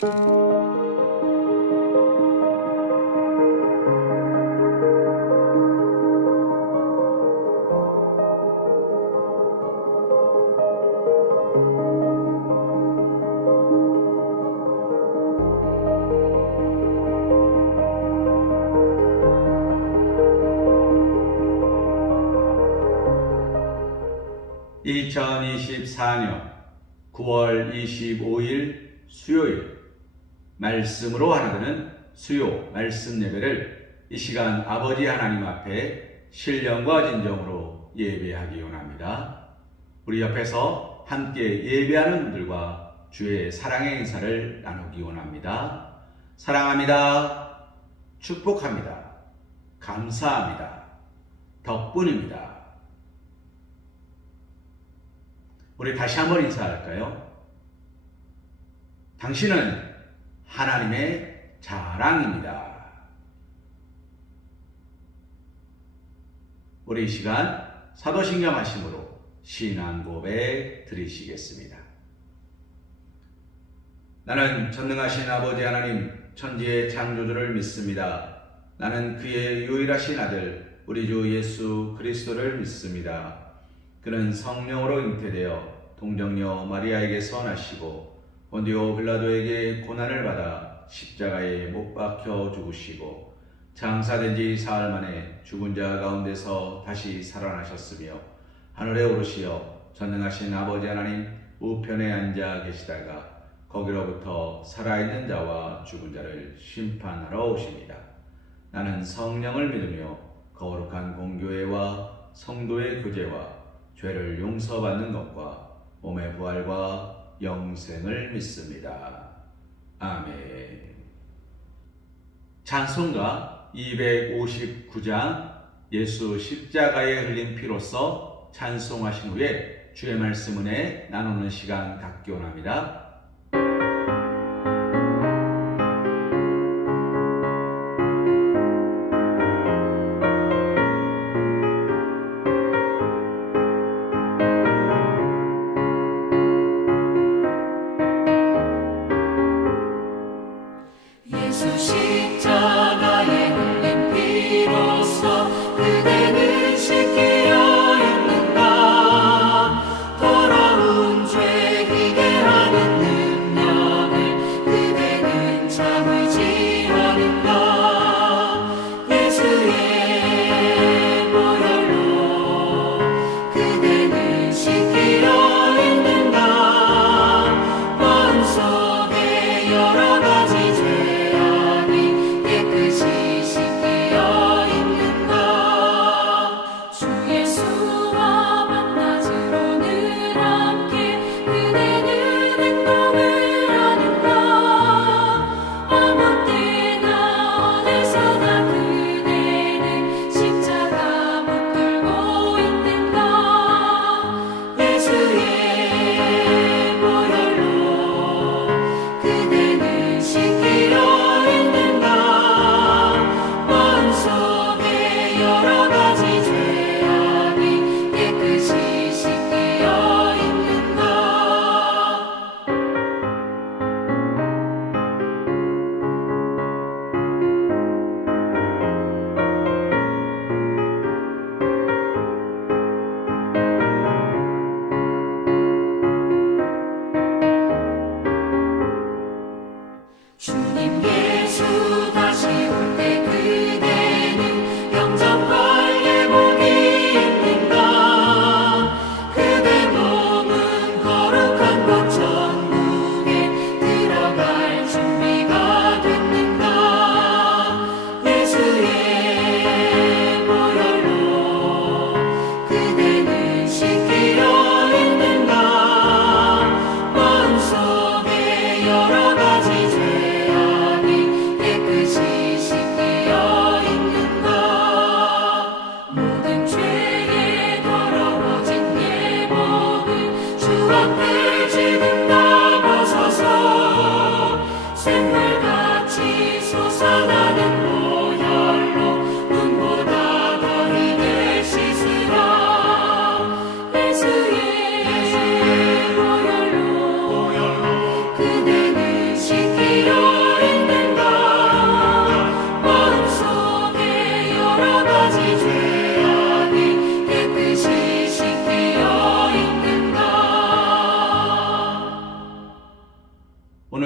(2024년 9월 25일) 수요일, 말씀으로 하나되는 수요 말씀 예배를 이 시간 아버지 하나님 앞에 신령과 진정으로 예배하기 원합니다. 우리 옆에서 함께 예배하는 분들과 주의 사랑의 인사를 나누기 원합니다. 사랑합니다. 축복합니다. 감사합니다. 덕분입니다. 우리 다시 한번 인사할까요? 당신은 하나님의 자랑입니다. 우리 이 시간 사도신경 하심으로 신앙 고백 드리시겠습니다. 나는 전능하신 아버지 하나님 천지의 창조주를 믿습니다. 나는 그의 유일하신 아들 우리 주 예수 그리스도를 믿습니다. 그는 성령으로 잉태되어 동정녀 마리아에게서 나시고 본디오 빌라도에게 고난을 받아 십자가에 못 박혀 죽으시고 장사된 지 사흘 만에 죽은 자 가운데서 다시 살아나셨으며 하늘에 오르시어 전능하신 아버지 하나님 우편에 앉아 계시다가 거기로부터 살아있는 자와 죽은 자를 심판하러 오십니다. 나는 성령을 믿으며 거룩한 공교회와 성도의 교제와 죄를 용서받는 것과 몸의 부활과 영생을 믿습니다. 아멘. 찬송가 259장 예수 십자가에 흘린 피로써 찬송하신 후에 주의 말씀 은혜 나누는 시간 갖기 원합니다. 예수 십자가에 흘린 피로써 그대는 씻기려 입는다. 더러운 죄 희게 하는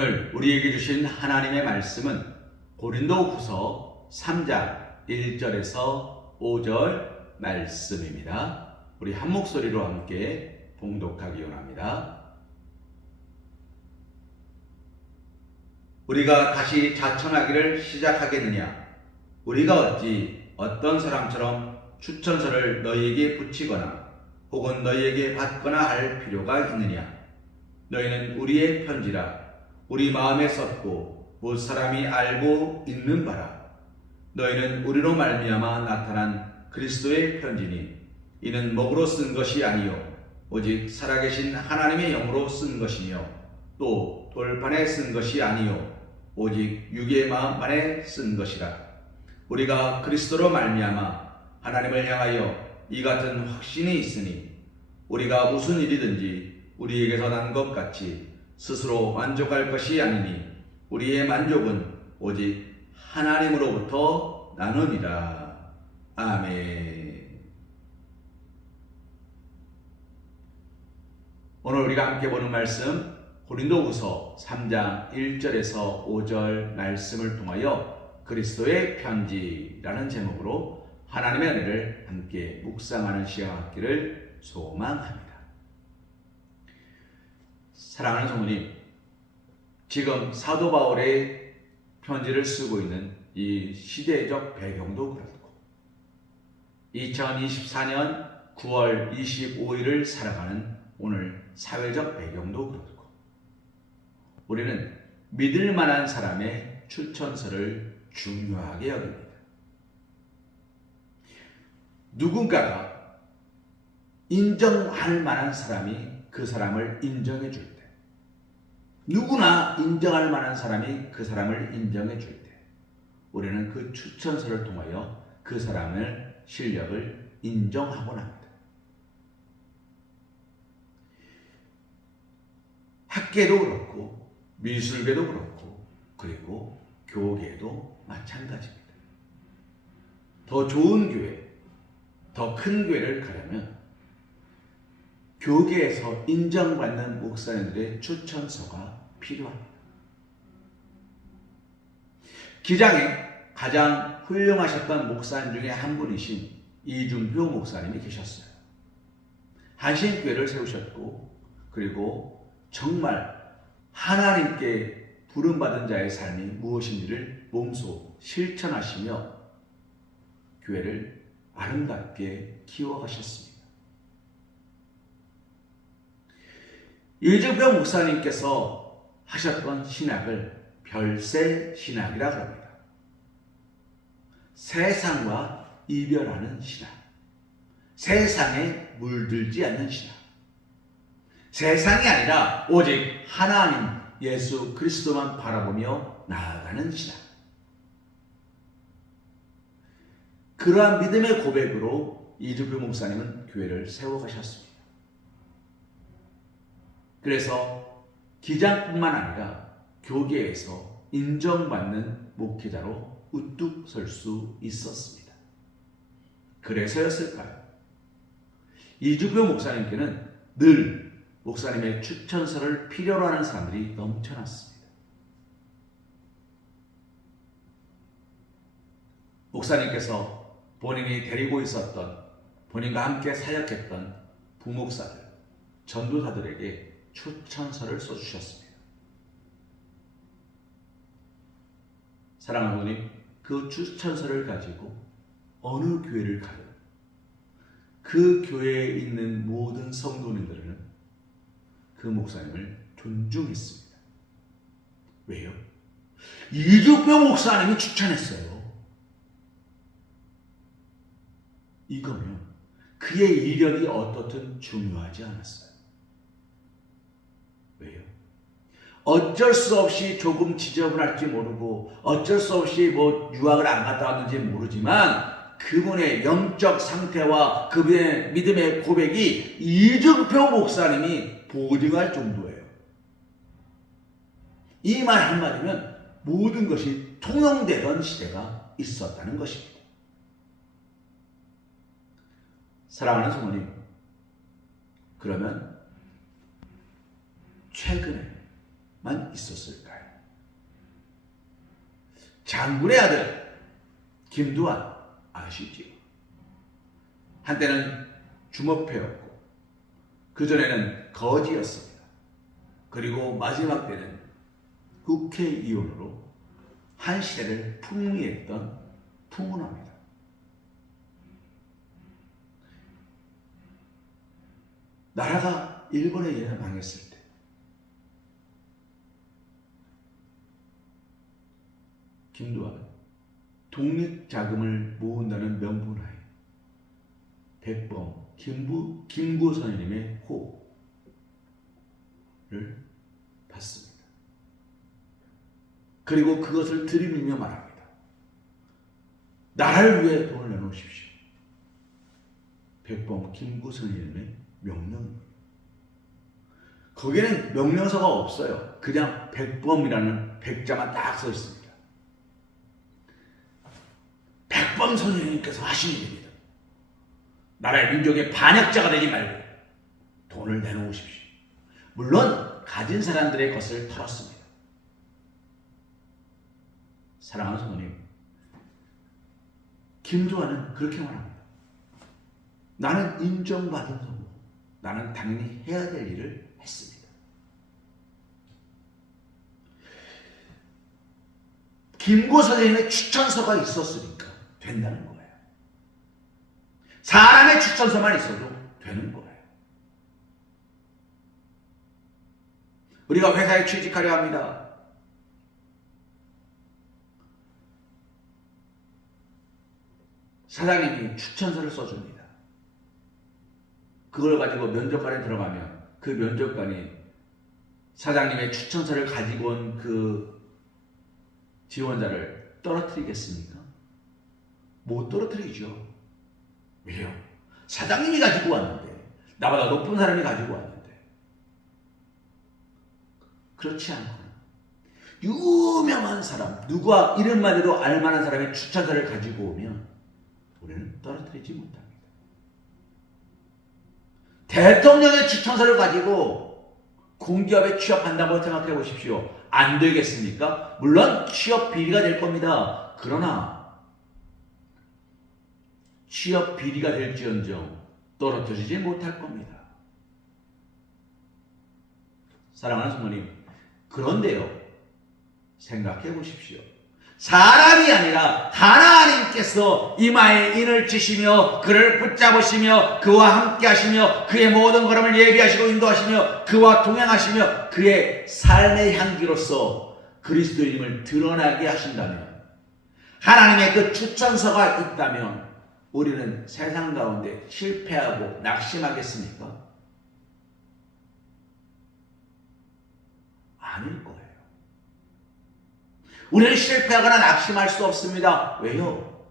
오늘 우리에게 주신 하나님의 말씀은 고린도후서 3장 1절에서 5절 말씀입니다. 우리 한 목소리로 함께 봉독하기 원합니다. 우리가 다시 자천하기를 시작하겠느냐? 우리가 어찌 어떤 사람처럼 추천서를 너희에게 붙이거나 혹은 너희에게 받거나 할 필요가 있느냐? 너희는 우리의 편지라 우리 마음에 썼고 못 사람이 알고 있는 바라. 너희는 우리로 말미암아 나타난 그리스도의 편지니 이는 먹으로 쓴 것이 아니요 오직 살아계신 하나님의 영으로 쓴 것이며 또 돌판에 쓴 것이 아니요 오직 육의 마음만에 쓴 것이라. 우리가 그리스도로 말미암아 하나님을 향하여 이 같은 확신이 있으니 우리가 무슨 일이든지 우리에게서 난 것 같이 스스로 만족할 것이 아니니 우리의 만족은 오직 하나님으로부터 나느니라. 아멘. 오늘 우리가 함께 보는 말씀 고린도후서 3장 1절에서 5절 말씀을 통하여 그리스도의 편지라는 제목으로 하나님의 은혜를 함께 묵상하는 시간 갖기를 소망합니다. 사랑하는 성도님, 지금 사도 바울의 편지를 쓰고 있는 이 시대적 배경도 그렇고 2024년 9월 25일을 살아가는 오늘 사회적 배경도 그렇고 우리는 믿을 만한 사람의 추천서를 중요하게 여깁니다. 누군가가 인정할 만한 사람이 그 사람을 인정해 줄 때, 누구나 인정할 만한 사람이 그 사람을 인정해 줄 때, 우리는 그 추천서를 통하여 그 사람의 실력을 인정하곤 합니다. 학계도 그렇고 미술계도 그렇고 그리고 교계도 마찬가지입니다. 더 좋은 교회, 더 큰 교회를 가려면 교계에서 인정받는 목사님들의 추천서가 필요합니다. 기장에 가장 훌륭하셨던 목사님 중에 한 분이신 이준표 목사님이 계셨어요. 한신교회를 세우셨고 그리고 정말 하나님께 부름받은 자의 삶이 무엇인지를 몸소 실천하시며 교회를 아름답게 키워가셨습니다. 이준표 목사님께서 하셨던 신학을 별세 신학이라고 합니다. 세상과 이별하는 신학, 세상에 물들지 않는 신학, 세상이 아니라 오직 하나님 예수 그리스도만 바라보며 나아가는 신학. 그러한 믿음의 고백으로 이준표 목사님은 교회를 세워가셨습니다. 그래서 기장뿐만 아니라 교계에서 인정받는 목회자로 우뚝 설 수 있었습니다. 그래서였을까요? 이준표 목사님께는 늘 목사님의 추천서를 필요로 하는 사람들이 넘쳐났습니다. 목사님께서 본인이 데리고 있었던, 본인과 함께 사역했던 부목사들, 전도사들에게 추천서를 써주셨습니다. 사랑하는 부모님, 그 추천서를 가지고 어느 교회를 가든 그 교회에 있는 모든 성도님들은 그 목사님을 존중했습니다. 왜요? 이준표 목사님이 추천했어요. 이거면 그의 이력이 어떻든 중요하지 않았어요. 왜요? 어쩔 수 없이 조금 지저분할지 모르고 어쩔 수 없이 유학을 안 갔다 왔는지 모르지만 그분의 영적 상태와 그분의 믿음의 고백이 이준표 목사님이 보증할 정도예요. 이 말 한마디면 모든 것이 통용되던 시대가 있었다는 것입니다. 사랑하는 성도님, 그러면 최근에만 있었을까요? 장군의 아들 김두한 아시지요? 한때는 주먹패였고 그전에는 거지였습니다. 그리고 마지막 때는 국회의원으로 한 시대를 풍미했던 풍운합니다. 나라가 일본에 의해 망했을 때 김두한은 독립자금을 모은다는 명분하에 백범 김구 선생님의 호를 받습니다. 그리고 그것을 들이밀며 말합니다. 나라를 위해 돈을 내놓으십시오. 백범 김구 선생님의 명령입니다. 거기에는 명령서가 없어요. 그냥 백범이라는 백자만 딱 써 있습니다. 백범 선생님께서 하신 일입니다. 나라의 민족의 반역자가 되지 말고 돈을 내놓으십시오. 물론 가진 사람들의 것을 털었습니다. 사랑하는 성도님, 김두한은 그렇게 말합니다. 나는 인정받은 성도, 나는 당연히 해야 될 일을 했습니다. 김구 선생님의 추천서가 있었으니까 된다는 거예요. 사람의 추천서만 있어도 되는 거예요. 우리가 회사에 취직하려 합니다. 사장님이 추천서를 써줍니다. 그걸 가지고 면접관에 들어가면 그 면접관이 사장님의 추천서를 가지고 온 그 지원자를 떨어뜨리겠습니까? 못 떨어뜨리죠. 왜요? 사장님이 가지고 왔는데, 나보다 높은 사람이 가지고 왔는데. 그렇지 않고 유명한 사람, 누가 이름만 해도 알만한 사람의 추천서를 가지고 오면 우리는 떨어뜨리지 못합니다. 대통령의 추천서를 가지고 공기업에 취업한다고 생각해 보십시오. 안 되겠습니까? 물론 취업 비리가 될 겁니다. 그러나 취업 비리가 될지언정 떨어뜨리지 못할 겁니다. 사랑하는 성도님, 그런데요, 생각해 보십시오. 사람이 아니라 하나님께서 이마에 인을 치시며 그를 붙잡으시며 그와 함께 하시며 그의 모든 걸음을 예비하시고 인도하시며 그와 동행하시며 그의 삶의 향기로서 그리스도인임을 드러나게 하신다면, 하나님의 그 추천서가 있다면 우리는 세상 가운데 실패하고 낙심하겠습니까? 아닐 거예요. 우리는 실패하거나 낙심할 수 없습니다. 왜요?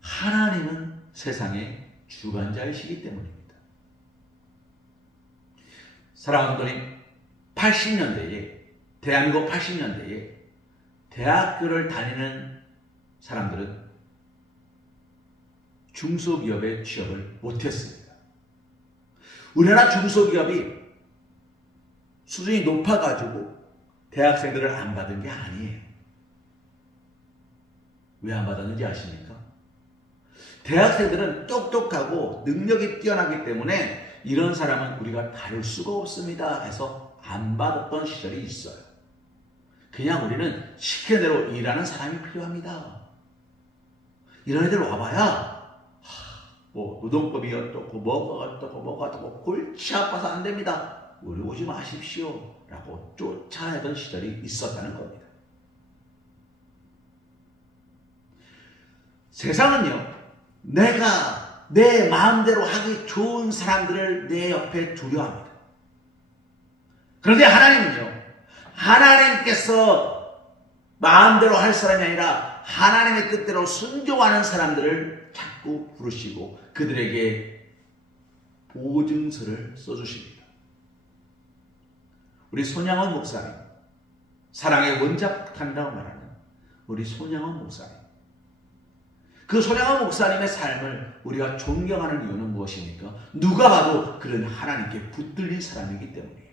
하나님은 세상의 주관자이시기 때문입니다. 사랑하는 성도님, 80년대에, 대한민국 80년대에 대학교를 다니는 사람들은 중소기업에 취업을 못했습니다. 우리나라 중소기업이 수준이 높아가지고 대학생들을 안 받은 게 아니에요. 왜 안 받았는지 아십니까? 대학생들은 똑똑하고 능력이 뛰어나기 때문에 이런 사람은 우리가 다룰 수가 없습니다 해서 안 받았던 시절이 있어요. 그냥 우리는 시키는 대로 일하는 사람이 필요합니다. 이런 애들 와봐야 뭐 노동법이 어떻고 뭐가 어떻고 뭐가 어떻고 골치 아파서 안 됩니다. 우리 오지 마십시오 라고 쫓아내던 시절이 있었다는 겁니다. 세상은요, 내가 내 마음대로 하기 좋은 사람들을 내 옆에 두려 합니다. 그런데 하나님은요, 하나님께서 마음대로 할 사람이 아니라 하나님의 뜻대로 순종하는 사람들을 자꾸 부르시고 그들에게 보증서를 써주십니다. 우리 손양원 목사님, 사랑의 원작한다고 말하는 우리 손양원 목사님, 그 손양원 목사님의 삶을 우리가 존경하는 이유는 무엇입니까? 누가 봐도 그는 하나님께 붙들린 사람이기 때문이에요.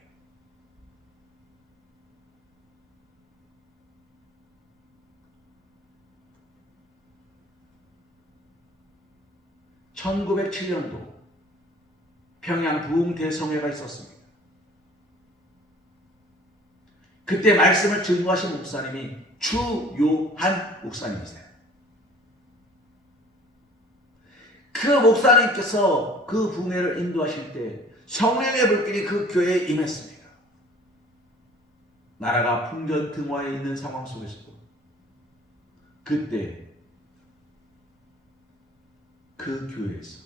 1907년도 평양 부흥 대성회가 있었습니다. 그때 말씀을 증거하신 목사님이 주요한 목사님이세요. 그 목사님께서 그 부흥회를 인도하실 때 성령의 불길이 그 교회에 임했습니다. 나라가 풍전등화에 있는 상황 속에서도 그때 그 교회에서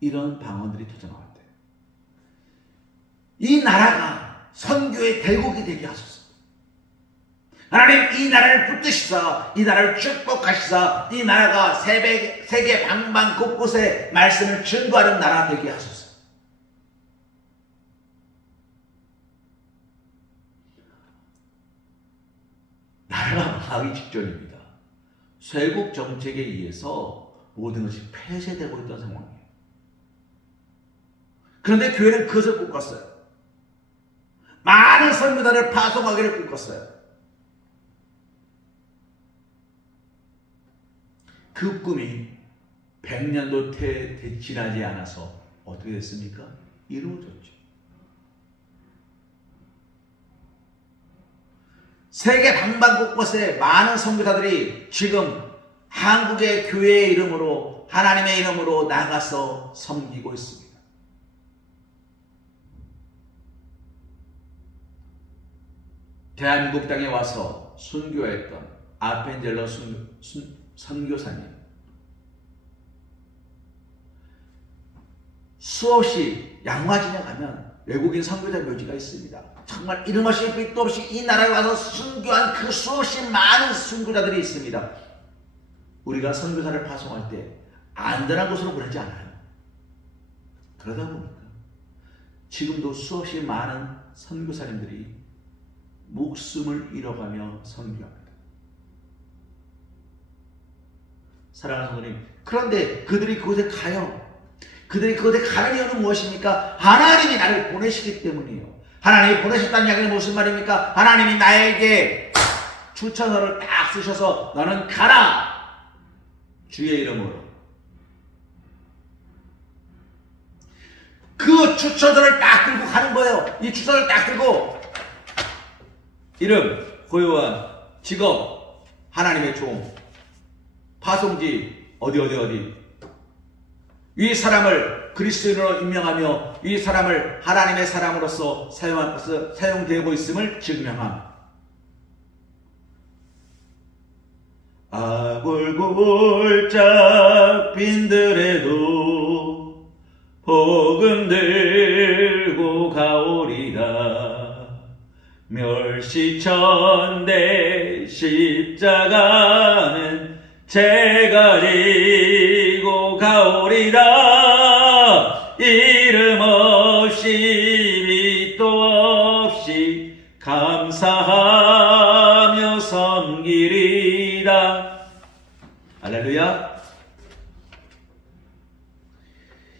이런 방언들이 터져나왔대요. 이 나라가 선교의 대국이 되게 하소서. 하나님, 이 나라를 붙드시사, 이 나라를 축복하시사, 이 나라가 세계 방방 곳곳에 말씀을 증거하는 나라 되게 하소서. 나라가 망하기 직전입니다. 쇄국 정책에 의해서 모든 것이 폐쇄되고 있던 상황이에요. 그런데 교회는 그것을 꿈꿨어요. 많은 선교단을 파송하기를 꿈꿨어요. 그 꿈이 100년도 지나지 않아서 어떻게 됐습니까? 이루어졌죠. 세계 방방곳곳에 많은 선교사들이 지금 한국의 교회의 이름으로, 하나님의 이름으로 나가서 섬기고 있습니다. 대한민국 땅에 와서 순교했던 아펜젤러 선교사님, 수없이 양화진에 가면 외국인 선교자 묘지가 있습니다. 정말 이름 없이 빛도 없이 이 나라에 와서 순교한 그 수없이 많은 순교자들이 있습니다. 우리가 선교사를 파송할 때 안전한 곳으로 보내지 않아요. 그러다 보니까 지금도 수없이 많은 선교사님들이 목숨을 잃어가며 선교합니다. 사랑하는 성도님, 그런데 그들이 그곳에 가요. 그들이 그곳에 가는 이유는 무엇입니까? 하나님이 나를 보내시기 때문이에요. 하나님이 보내셨다는 이야기는 무슨 말입니까? 하나님이 나에게 추천서를 딱 쓰셔서 너는 가라! 주의 이름으로. 그 추천서를 딱 들고 가는 거예요. 이 추천서를 딱 들고 이름, 고요한, 직업, 하나님의 종, 파송지, 어디. 이 사람을 그리스도인으로 임명하며 이 사람을 하나님의 사람으로서 사용되고 있음을 증명함. 아골골짝 빈들에도 복음 들고 가오리라. 멸시천대 십자가는 제가 지고 가오리라. 이름 없이 빛도 없이 감사하며 섬기리라. 할렐루야.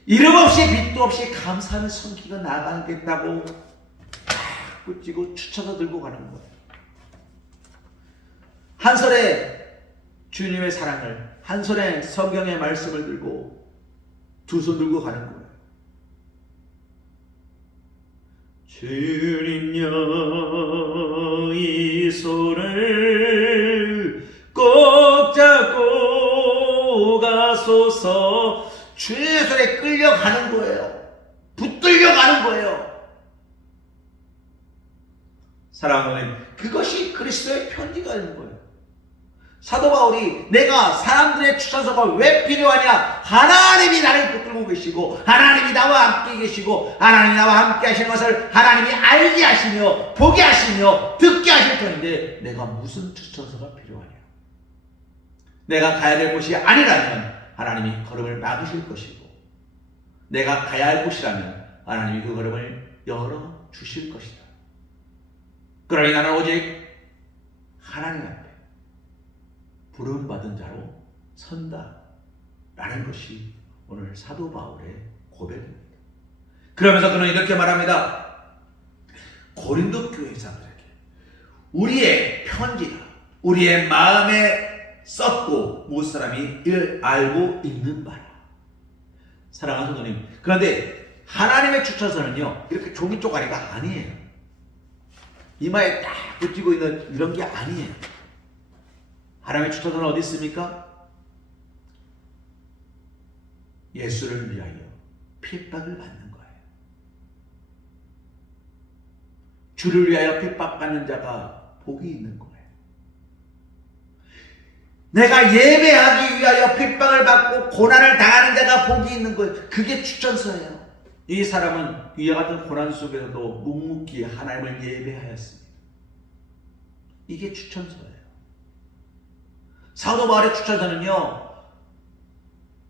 이름 없이 빛도 없이 감사하며 섬기고 나가겠다고 붙이고 추천서 들고 가는 거예요. 한 손에 주님의 사랑을, 한 손에 성경의 말씀을 들고 두 손 들고 가는 거예요. 주님여 이 손을 꼭 잡고 가소서. 주의 손에 끌려가는 거예요. 붙들려가는 거예요. 사랑하는 그것이 그리스도의 편지가 되는 거예요. 사도 바울이 내가 사람들의 추천서가 왜 필요하냐? 하나님이 나를 붙들고 계시고 하나님이 나와 함께 계시고 하나님이 나와 함께 하시는 것을 하나님이 알게 하시며 보게 하시며 듣게 하실 터인데 내가 무슨 추천서가 필요하냐? 내가 가야 될 곳이 아니라면 하나님이 걸음을 막으실 것이고 내가 가야 할 곳이라면 하나님이 그 걸음을 열어주실 것이다. 그러니 나는 오직 하나님 앞에 부름받은 자로 선다 라는 것이 오늘 사도 바울의 고백입니다. 그러면서 그는 이렇게 말합니다. 고린도 교회 사람들에게 우리의 편지가 우리의 마음에 썼고 무엇 사람이 알고 있는 바라. 사랑하는 성도님, 그런데 하나님의 추천서는요 이렇게 종이 쪼가리가 아니에요. 이마에 딱 붙이고 있는 이런 게 아니에요. 하나님의 추천서는 어디 있습니까? 예수를 위하여 핍박을 받는 거예요. 주를 위하여 핍박받는 자가 복이 있는 거예요. 내가 예배하기 위하여 핍박을 받고 고난을 당하는 자가 복이 있는 거예요. 그게 추천서예요. 이 사람은 이와 같은 고난 속에서도 묵묵히 하나님을 예배하였습니다. 이게 추천서예요. 사도 바울의 추천서는요,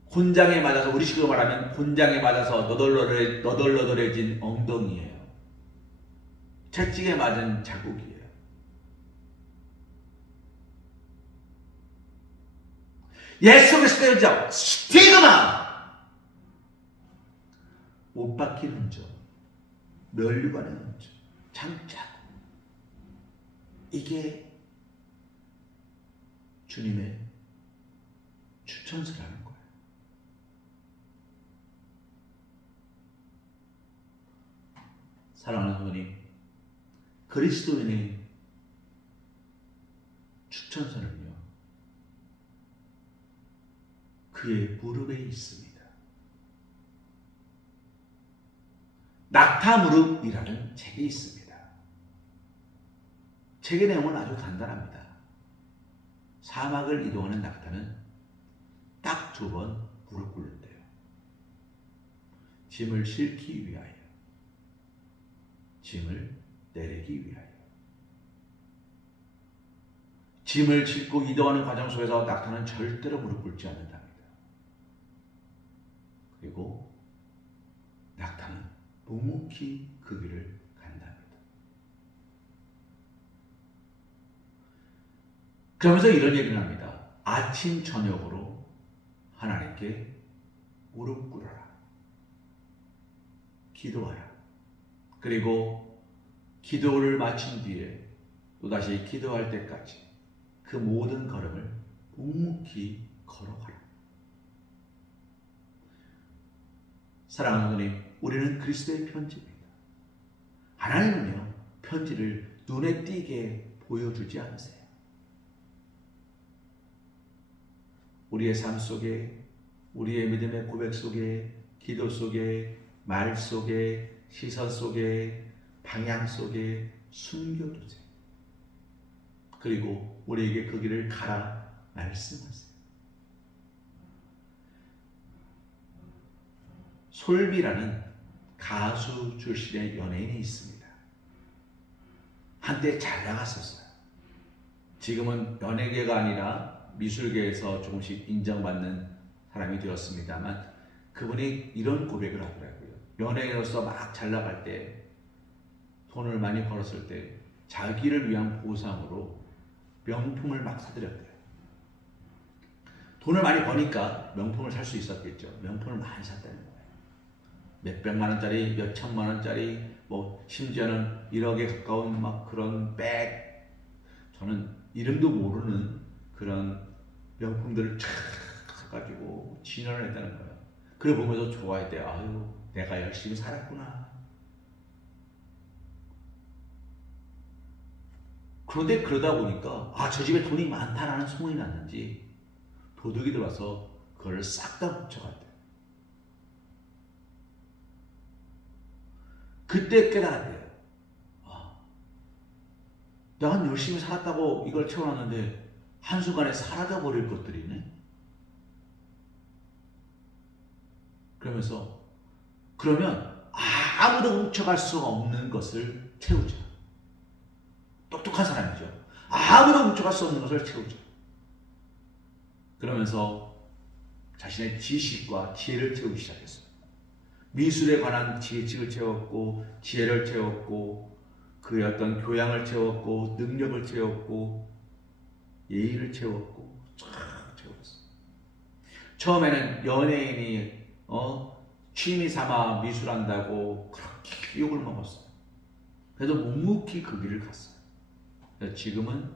곤장에 맞아서, 우리 식으로 말하면 곤장에 맞아서 너덜너덜해진 엉덩이에요. 채찍에 맞은 자국이에요. 예수 그리스도의 점, 스티그마, 못 박히는 점, 멸류관의 점, 장자국, 이게 주님의 추천서라는 거예요. 사랑하는 성도님, 그리스도인의 추천서는요, 그의 무릎에 있습니다. 낙타무릎이라는 책이 있습니다. 책의 내용은 아주 간단합니다. 사막을 이동하는 낙타는 딱 2번 무릎 꿇는데요. 짐을 싣기 위하여, 짐을 내리기 위하여. 짐을 싣고 이동하는 과정 속에서 낙타는 절대로 무릎 꿇지 않는답니다. 그리고 낙타는 묵묵히 그 길을 간답니다. 그러면서 이런 얘기를 합니다. 아침 저녁으로 하나님께 무릎 꿇어라. 기도하라. 그리고 기도를 마친 뒤에 또다시 기도할 때까지 그 모든 걸음을 묵묵히 걸어가라. 사랑하는 하나님, 우리는 그리스도의 편지입니다. 하나님은요, 편지를 눈에 띄게 보여주지 않으세요. 우리의 삶 속에, 우리의 믿음의 고백 속에, 기도 속에, 말 속에, 시선 속에, 방향 속에 숨겨두세요. 그리고 우리에게 그 길을 가라 말씀하세요. 솔비라는 가수 출신의 연예인이 있습니다. 한때 잘 나갔었어요. 지금은 연예계가 아니라 미술계에서 조금씩 인정받는 사람이 되었습니다만, 그분이 이런 고백을 하더라고요. 연예인으로서 막 잘 나갈 때, 돈을 많이 벌었을 때 자기를 위한 보상으로 명품을 막 사들였대요. 돈을 많이 버니까 명품을 살 수 있었겠죠. 명품을 많이 샀다는 거예요. 몇백만 원짜리, 몇천만 원짜리, 뭐 심지어는 1억에 가까운 막 그런 백, 저는 이름도 모르는 그런 명품들을 쫙 사가지고 진열을 했다는 거예요. 그걸 보면서 좋아했대요. 아유, 내가 열심히 살았구나. 그런데 그러다 보니까 저 집에 돈이 많다라는 소문이 났는지 도둑이 들어와서 그걸 싹 다 훔쳐갔대요. 그때 깨달았대요. 내가 열심히 살았다고 이걸 채워놨는데 한순간에 사라져버릴 것들이네. 그러면서 그러면 아무도 훔쳐갈 수가 없는 것을 채우자. 똑똑한 사람이죠. 아무도 훔쳐갈 수 없는 것을 채우자. 그러면서 자신의 지식과 지혜를 채우기 시작했어요. 미술에 관한 지식을 채웠고, 지혜를 채웠고, 그의 어떤 교양을 채웠고, 능력을 채웠고, 예의를 채웠고, 쫙 채웠어요. 처음에는 연예인이 취미 삼아 미술한다고 그렇게 욕을 먹었어요. 그래도 묵묵히 그 길을 갔어요. 지금은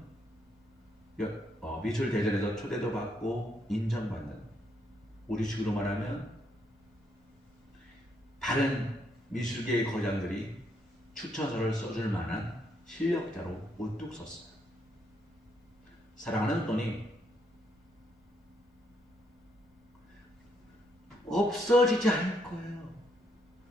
미술 대전에서 초대도 받고 인정받는, 우리 식으로 말하면 다른 미술계의 거장들이 추천서를 써줄 만한 실력자로 우뚝 섰어요. 사랑하는 돈이 없어지지 않을 거예요.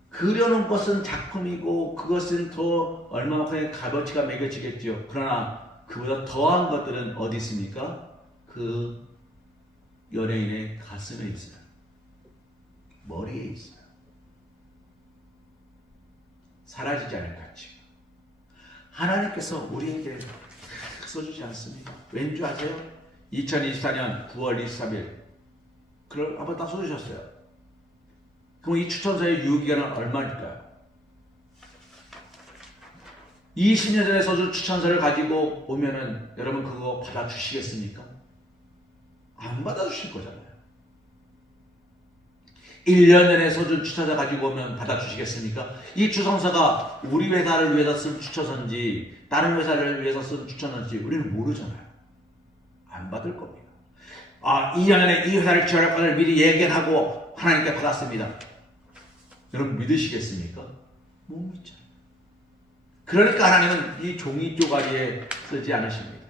그려놓은 것은 작품이고 그것은 더 얼마만큼의 값어치가 매겨지겠죠. 그러나 그보다 더한 것들은 어디 있습니까? 그 연예인의 가슴에 있어요. 머리에 있어요. 사라지지 않을 가치가. 하나님께서 우리에게 써주지 않습니다. 왠지 아세요? 2024년 9월 23일 그걸 한번 딱 써주셨어요. 그럼 이 추천서의 유효기간은 얼마일까요? 20년 전에 써준 추천서를 가지고 오면은 여러분 그거 받아주시겠습니까? 안 받아주실 거잖아요. 1년 전에 써준 추천서 가지고 오면 받아주시겠습니까? 이 추천서가 우리 회사를 위해서 쓴 추천서인지 다른 회사를 위해서 쓴 추천서인지 우리는 모르잖아요. 안 받을 겁니다. 2년 전에 이 회사를 지원할 것을 미리 예견하고 하나님께 받았습니다. 여러분 믿으시겠습니까? 못 믿잖아요. 그러니까 하나님은 이 종이 쪼가리에 쓰지 않으십니다.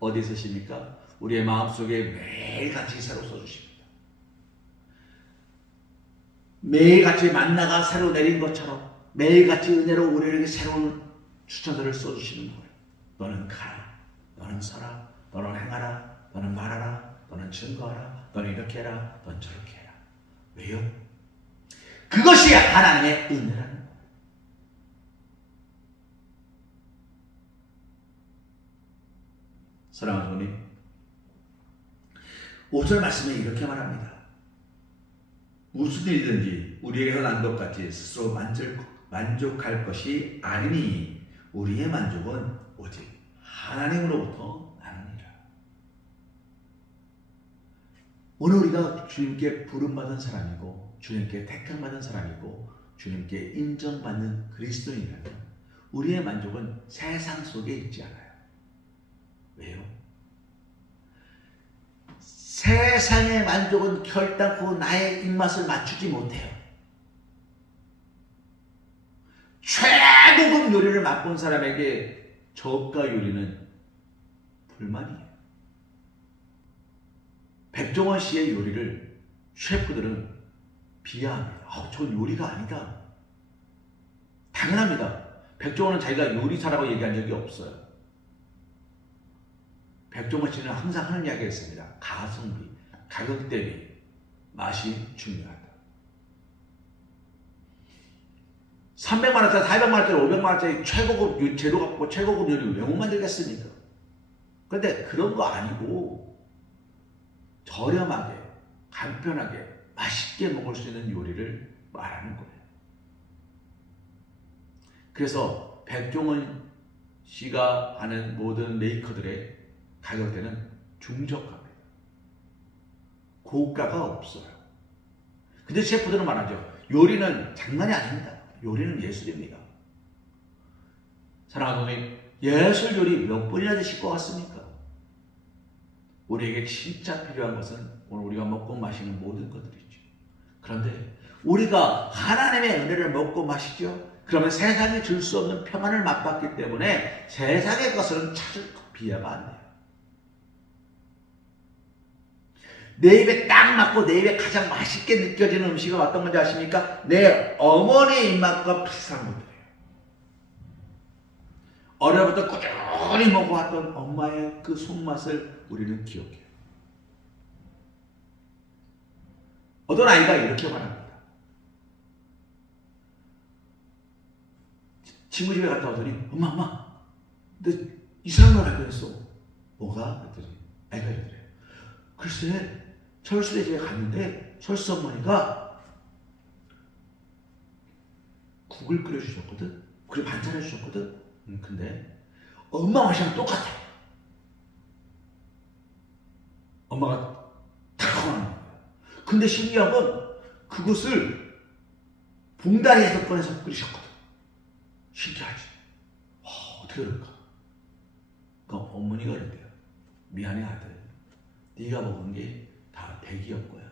어디 쓰십니까? 우리의 마음속에 매일같이 새로 써주십니다. 매일같이 만나가 새로 내린 것처럼 매일같이 은혜로 우리에게 새로운 추천서를 써주시는 거예요. 너는 가라, 너는 서라, 너는 행하라, 너는 말하라, 너는 증거하라, 너는 이렇게 해라, 너는 저렇게 해라. 왜요? 그것이 하나님의 은혜라는 거예요. 사랑하는 손님, 5절 말씀에 이렇게 말합니다. 무슨 일이든지 우리에게서 난 것 같이 스스로 만족할 것이 아니니 우리의 만족은 오직 하나님으로부터 나느니라. 오늘 우리가 주님께 부름받은 사람이고 주님께 택함받은 사람이고 주님께 인정받는 그리스도인이라면 우리의 만족은 세상 속에 있지 않아요. 왜요? 세상의 만족은 결단코 나의 입맛을 맞추지 못해요. 최고급 요리를 맛본 사람에게 저가 요리는 불만이에요. 백종원 씨의 요리를 셰프들은 비하합니다. 전 요리가 아니다. 당연합니다. 백종원은 자기가 요리사라고 얘기한 적이 없어요. 백종원 씨는 항상 하는 이야기가 있습니다. 가성비, 가격 대비 맛이 중요하다. 300만 원짜리, 400만 원짜리, 500만 원짜리 최고급 재료 갖고 최고급 요리 왜 못 만들겠습니까? 그런데 그런 거 아니고 저렴하게, 간편하게, 맛있게 먹을 수 있는 요리를 말하는 거예요. 그래서 백종원 씨가 하는 모든 메이커들의 가격대는 중저가입니다. 고가가 없어요. 근데 셰프들은 말하죠. 요리는 장난이 아닙니다. 요리는 예술입니다. 사랑하는 선생님, 예술 요리 몇 번이나 드실 것 같습니까? 우리에게 진짜 필요한 것은 오늘 우리가 먹고 마시는 모든 것들이죠. 그런데 우리가 하나님의 은혜를 먹고 마시죠. 그러면 세상이 줄 수 없는 평안을 맛봤기 때문에 세상의 것은 찾을 비하가 안 돼요. 내 입에 딱 맞고 내 입에 가장 맛있게 느껴지는 음식은 어떤 건지 아십니까? 내 어머니의 입맛과 비슷한 것들이에요. 어려부터 꾸준히 먹어왔던 엄마의 그 손맛을 우리는 기억해요. 어떤 아이가 이렇게 말합니다. 친구 집에 갔다 오더니 엄마 너 이상한 걸 발견했어. 뭐가? 그랬더니 애가 이래요. 글쎄 철수네 집에 갔는데 철수 어머니가 국을 끓여주셨거든. 그리고 반찬 해주셨거든. 근데 엄마 맛이랑 똑같아. 엄마가 달콤한 거야. 근데 신기한 건 그것을 봉다리에서 꺼내서 끓이셨거든. 신기하지? 어떻게 그럴까? 그러니까 어머니가 그랬대요. 미안해 아들. 네가 먹은 게 다 백이었고요.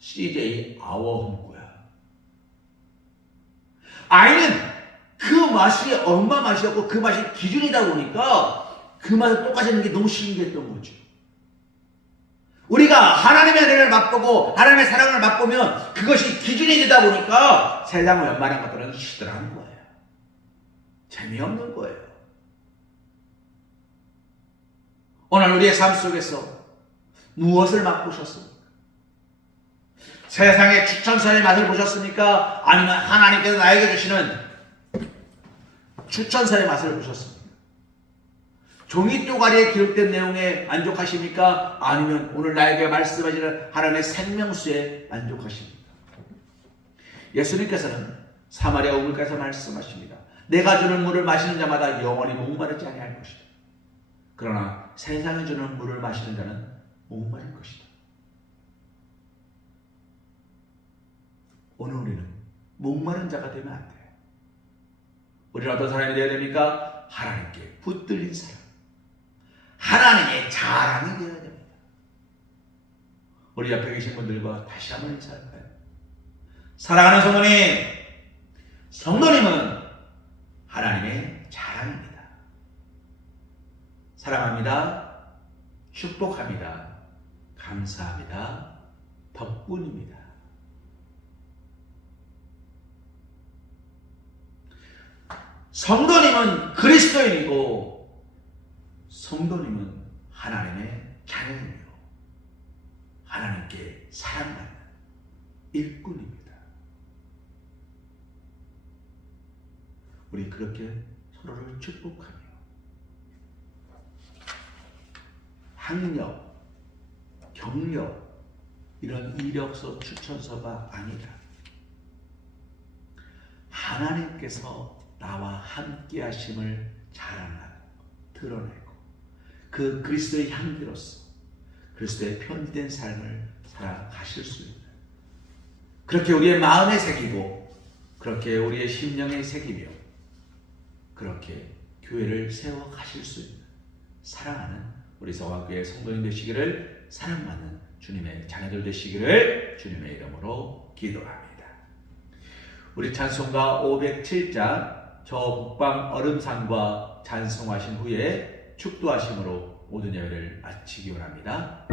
CJ 아워홈 거야. 아이는 그 맛이 엄마 맛이었고 그 맛이 기준이다 보니까 그 맛을 똑같이 하는 게 너무 신기했던 거죠. 우리가 하나님의 은혜를 맛보고 하나님의 사랑을 맛보면 그것이 기준이 되다 보니까 세상의 웬만한 것들은 시들한 거예요. 재미없는 거예요. 오늘 우리의 삶 속에서 무엇을 맛보셨습니까? 세상의 추천서의 맛을 보셨습니까? 아니면 하나님께서 나에게 주시는 추천서의 맛을 보셨습니까? 종이 쪼가리에 기록된 내용에 만족하십니까? 아니면 오늘 나에게 말씀하시는 하나님의 생명수에 만족하십니까? 예수님께서는 사마리아 우물가에서 말씀하십니다. 내가 주는 물을 마시는 자마다 영원히 목마르지 아니할 것이다. 그러나 세상이 주는 물을 마시는 자는 목마를 것이다. 오늘 우리는 목마른 자가 되면 안 돼요. 우리는 어떤 사람이 되어야 됩니까? 하나님께 붙들린 사람. 하나님의 자랑이 되어야 됩니다. 우리 옆에 계신 분들과 다시 한번 인사할까요? 사랑하는 성도님, 성도님은 하나님의 자랑입니다. 사랑합니다. 축복합니다. 감사합니다. 덕분입니다. 성도님은 그리스도인이고 성도님은 하나님의 자녀이며 하나님께 사랑받는 일꾼입니다. 우리 그렇게 서로를 축복하며 학력, 경력 이런 이력서 추천서가 아니라 하나님께서 나와 함께 하심을 자랑하고 드러내고 그 그리스도의 향기로서 그리스도의 편된 삶을 살아가실 수 있는 그렇게 우리의 마음에 새기고 그렇게 우리의 심령에 새기며 그렇게 교회를 세워 가실 수 있는 사랑하는 우리 서화교회 성도님 되시기를 사랑받는 주님의 자녀들 되시기를 주님의 이름으로 기도합니다. 우리 찬송가 507장 저 북방 얼음산과 찬송하신 후에 축도하심으로 모든 예배를 마치기 원합니다.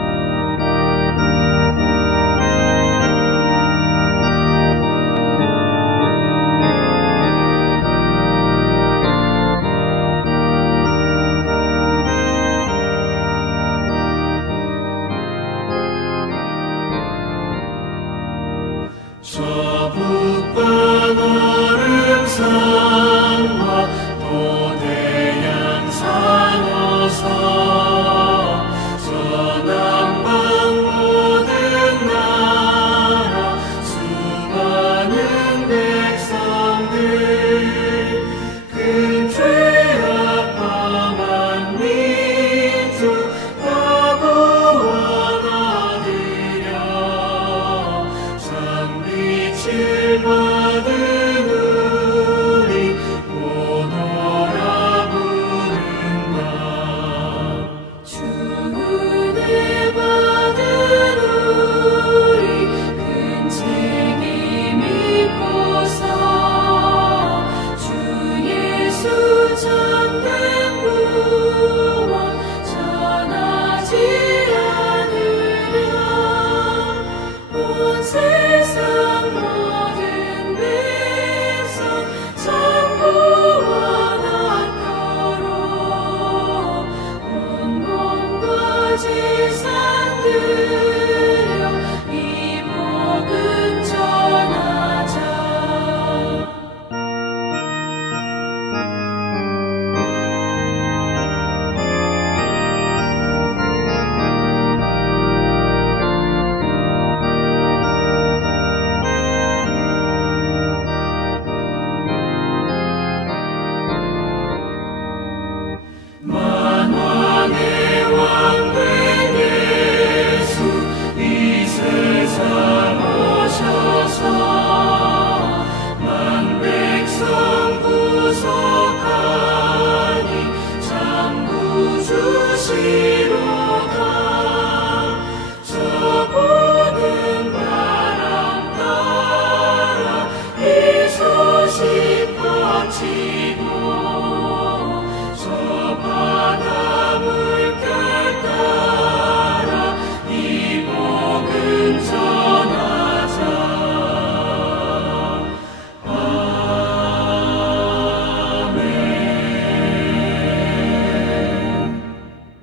저 북방 얼음산과 도대양 산호서 저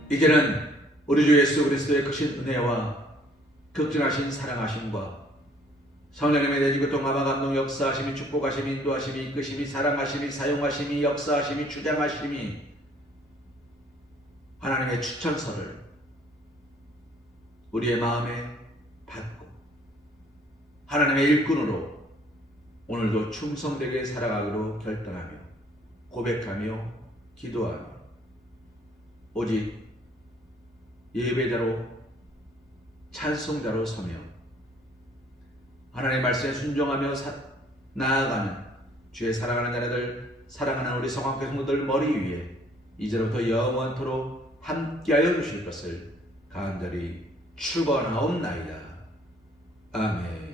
이제는 우리 주 예수 그리스도의 크신 은혜와 극진하신 사랑하심과 성령님의 내주교 통합과 감동 역사하심이 축복하심이 인도하심이 이끄심이 사랑하심이 사용하심이 역사하심이 주장하심이 하나님의 추천서를 우리의 마음에 받고 하나님의 일꾼으로 오늘도 충성되게 살아가기로 결단하며 고백하며 기도하며 오직 예배자로 찬송자로 서며 하나님의 말씀에 순종하며 나아가는 주의 사랑하는 자녀들, 사랑하는 우리 성황교 성도들 머리 위에 이제부터 영원토록 함께하여 주실 것을 간절히 축원하옵나이다. 아멘.